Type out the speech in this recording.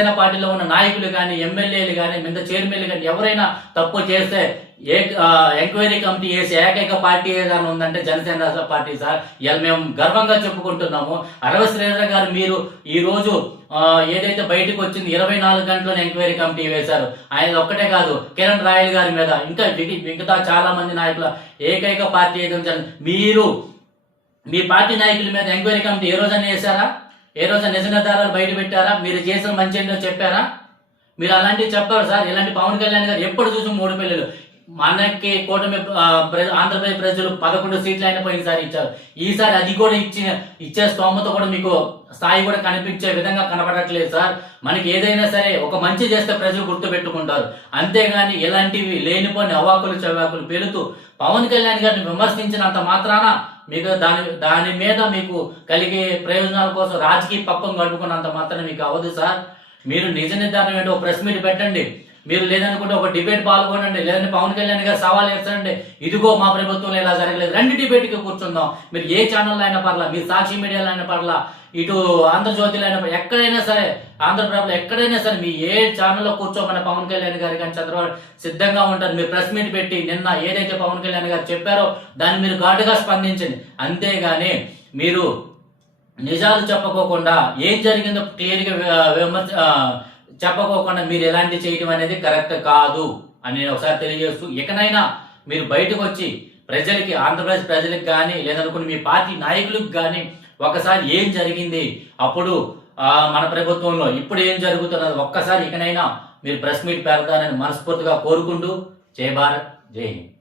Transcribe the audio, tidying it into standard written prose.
పార్టీలో ఉన్న నాయకులు కానీ ఎమ్మెల్యేలు కానీ మిగతా చైర్మన్లు కానీ ఎవరైనా తప్పు చేస్తే ఎంక్వైరీ కమిటీ వేసి ఏకైక పార్టీ ఏదైనా ఉందంటే జనసేన పార్టీ సార్. ఇలా మేము గర్వంగా చెప్పుకుంటున్నాము. అరవింద్ శ్రీధర్ గారు మీరు ఈ రోజు ఏదైతే బయటకు వచ్చింది 24 గంటలను ఎంక్వైరీ కమిటీ వేశారు. ఆయన ఒక్కటే కాదు, కిరణ్ రాయల్ గారి మీద ఇంకా మిగతా చాలా మంది నాయకుల ఏకైక పార్టీ ఏదైతే మీరు మీ పార్టీ నాయకుల మీద ఎంక్వైరీ కమిటీ ఏ రోజైనా వేశారా? ఏ రోజు నిజ నిర్ధారాలు బయట పెట్టారా? మీరు చేసిన మంచి ఏంటో చెప్పారా? మీరు అలాంటివి చెప్పారు సార్. ఇలాంటి పవన్ కళ్యాణ్ గారు ఎప్పుడు చూసి 3 పెళ్ళిళ్ళు మనకి కూటమి ఆంధ్రప్రదేశ్ ప్రజలు 11 సీట్లు అయినా పోయినసారి ఇచ్చారు. ఈసారి అది కూడా ఇచ్చే స్తోమత కూడా మీకు స్థాయి కూడా కనిపించే విధంగా కనబడట్లేదు సార్. మనకి ఏదైనా సరే ఒక మంచి చేస్తే ప్రజలు గుర్తు పెట్టుకుంటారు. అంతేగాని ఇలాంటివి లేనిపోని అవాకులు చవాకులు పెడుతూ పవన్ కళ్యాణ్ గారిని విమర్శించినంత మాత్రాన మీకు దాని మీద మీకు కలిగే ప్రయోజనాల కోసం రాజకీయ పప్పం గడుపుకున్నంత మాత్రం మీకు అవ్వదు సార్. మీరు నిజ నిర్ధారణ ఏంటో ప్రెస్ మీట్ పెట్టండి. మీరు లేదనుకుంటే ఒక డిబేట్ పాల్గొనండి. లేదంటే పవన్ కళ్యాణ్ గారు సవాల్ వేస్తారండి, ఇదిగో మా ప్రభుత్వంలో ఇలా జరగలేదు, రండి డిబేట్కి కూర్చుందాం. మీరు ఏ ఛానల్లో అయినా పర్లా, మీరు సాక్షి మీడియాలో అయినా పర్లా, ఇటు ఆంధ్రజ్యోతిలో అయినా ఎక్కడైనా సరే, ఆంధ్రప్రభలో ఎక్కడైనా సరే మీ ఏ ఛానల్లో కూర్చోమని పవన్ కళ్యాణ్ గారు కానీ చంద్రబాబు సిద్ధంగా ఉంటారు. మీరు ప్రెస్ మీట్ పెట్టి నిన్న ఏదైతే పవన్ కళ్యాణ్ గారు చెప్పారో దాన్ని మీరు ఘాటుగా స్పందించండి. అంతేగాని మీరు నిజాలు చెప్పుకోకుండా ఏం జరిగిందో క్లియర్గా చెప్పకోకుండా మీరు ఎలాంటి చేయడం అనేది కరెక్ట్ కాదు అని ఒకసారి తెలియజేస్తూ, ఇకనైనా మీరు బయటకు వచ్చి ప్రజలకి, ఆంధ్రప్రదేశ్ ప్రజలకు కానీ లేదనుకుని మీ పార్టీ నాయకులకు కానీ ఒకసారి ఏం జరిగింది అప్పుడు మన ప్రభుత్వంలో ఇప్పుడు ఏం జరుగుతున్నది ఒక్కసారి ఇకనైనా మీరు ప్రెస్ మీట్ పెడతారని మనస్ఫూర్తిగా కోరుకుంటూ జై భారత్, జై హింద్.